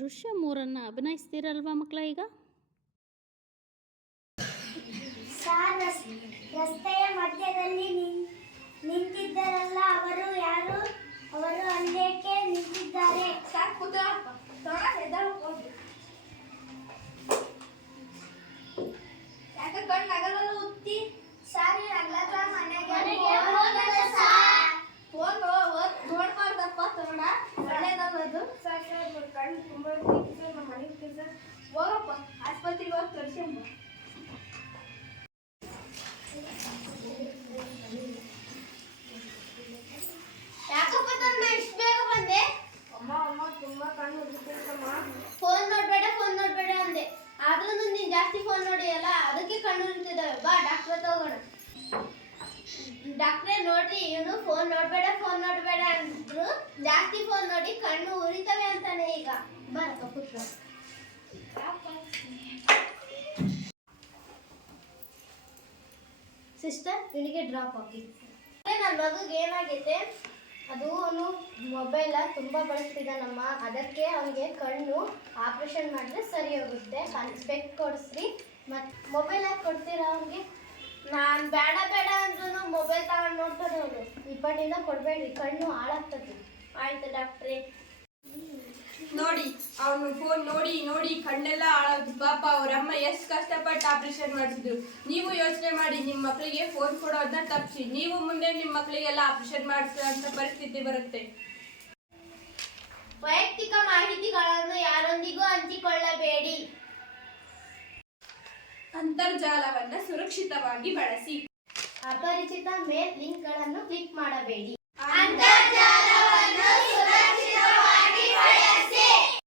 ದೃಶ್ಯ 3 ಅಭಿನಯಿಸ್ತೀರಲ್ವಾ ಮಕ್ಕಳ ಈಗ? ರಸ್ತೆಯ ಮಧ್ಯದಲ್ಲಿ ನಿಂತಿದ್ದರಲ್ಲ, ಅವರು ಯಾರು? ಅವರು ಅಲ್ಲೇಕೆ ನಿಂತಿದ್ದಾರೆ? ಯಾಕೆ ಕಣ್ಣು ನಗರಲ್ಲ ಉತ್ತಿ? ಸಾರಿ ಅಲ್ಲದ ಮನೆಗೆ ಫೋನ್ ನೋಡ್ಬಾರ್ದಪ್ಪ, ತೋಡ ಒಳ್ಳೇದಲ್ಲದು. ಕಣ್ಣು ತುಂಬ ನಮ್ಮ ಮನೆಗೆ ಹೋಗಪ್ಪ, ಆಸ್ಪತ್ರೆಗೆ ಹೋಗಿ ತೋರಿಸಮ್ಮ. ಯಾಕಪ್ಪ ತಮ್ಮ ಇಷ್ಟು ಬೇಗ ಬಂದೆ? ಅಮ್ಮ ತುಂಬಾ ಕಣ್ಣು ಉರಿತೈತಮ್ಮ. ಫೋನ್ ನೋಡ್ಬೇಡ ಅಂದೆ, ಆದ್ರೂ ನೀನ್ ಜಾಸ್ತಿ ಫೋನ್ ನೋಡಿಯಲ್ಲ, ಅದಕ್ಕೆ ಕಣ್ಣು ಉರಿತಿದ್ದಾವೆ. ಬಾ ಡಾಕ್ಟರ್ ಹತ್ರ ಹೋಗೋಣ. ಡಾಕ್ಟ್ರೇ ನೋಡ್ರಿ, ಇವನು ಫೋನ್ ನೋಡ್ಬೇಡ ಅಂದ್ರು, ಜಾಸ್ತಿ ಫೋನ್ ನೋಡಿ ಕಣ್ಣು ಉರಿತವೆ ಅಂತಾನೆ. ಈಗ ಬರಪ್ಪ ಕೂತ್ಕೊ. ಸಿಸ್ಟರ್, ಇವನಿಗೆ ಡ್ರಾಪ್ ಹಾಕಿ. ನನ್ನ ಮಗುಗೆ ಏನಾಗೈತೆ, ಅದು ಅವನು ಮೊಬೈಲ ತುಂಬ ಬಳಸ್ತಿದ್ದಾನಮ್ಮ, ಅದಕ್ಕೆ ಅವನಿಗೆ ಕಣ್ಣು ಆಪ್ರೇಷನ್ ಮಾಡಿದ್ರೆ ಸರಿ ಹೋಗುತ್ತೆ. ಸ್ಪೆಕ್ಟ್ ಕೊಡಿಸ್ರಿ. ಮತ್ತು ಮೊಬೈಲ್ ಯಾಕೆ ಕೊಡ್ತೀರಾ ಅವ್ನಿಗೆ? ನಾನು ಬೇಡ ಅಂದ್ರೂ ಮೊಬೈಲ್ ತಗೊಂಡು ನೋಡ್ತಾನೆ ಅವನು. ಇಪ್ಪಟ್ಟಿಂದ ಕೊಡಬೇಡ್ರಿ, ಕಣ್ಣು ಹಾಳಾಗ್ತದೆ. ಆಯ್ತು ಡಾಕ್ಟ್ರೇ. ನೋಡಿ, ಅವನು ಫೋನ್ ನೋಡಿ ಕಣ್ಣೆಲ್ಲ ಹಾಳಾದ್ರು. ಪಾಪ ಅವರಮ್ಮ ಎಷ್ಟು ಕಷ್ಟಪಟ್ಟು ಆಪರೇಷನ್ ಮಾಡಿಸಿದ್ರು. ನೀವು ಯೋಚನೆ ಮಾಡಿ, ನಿಮ್ಮ ಮಕ್ಕಳಿಗೆ ಫೋನ್ ಕೊಡೋದನ್ನ ತಪ್ಪಿಸಿ. ನೀವು ಮುಂದೆ ನಿಮ್ಮ ಮಕ್ಕಳಿಗೆಲ್ಲ ಆಪರೇಷನ್ ಮಾಡಿಸುವಂತ ಪರಿಸ್ಥಿತಿ ಬರುತ್ತೆ. ವೈಯಕ್ತಿಕ ಮಾಹಿತಿಗಳನ್ನು ಯಾರೊಂದಿಗೂ ಹಂಚಿಕೊಳ್ಳಬೇಡಿ. ಅಂತರ್ಜಾಲವನ್ನ ಸುರಕ್ಷಿತವಾಗಿ ಬಳಸಿ. ಅಪರಿಚಿತ ಮೇಲ್ ಲಿಂಕ್ಗಳನ್ನು ಕ್ಲಿಕ್ ಮಾಡಬೇಡಿ. ಅಂತರ್ಜಾಲವನ್ನು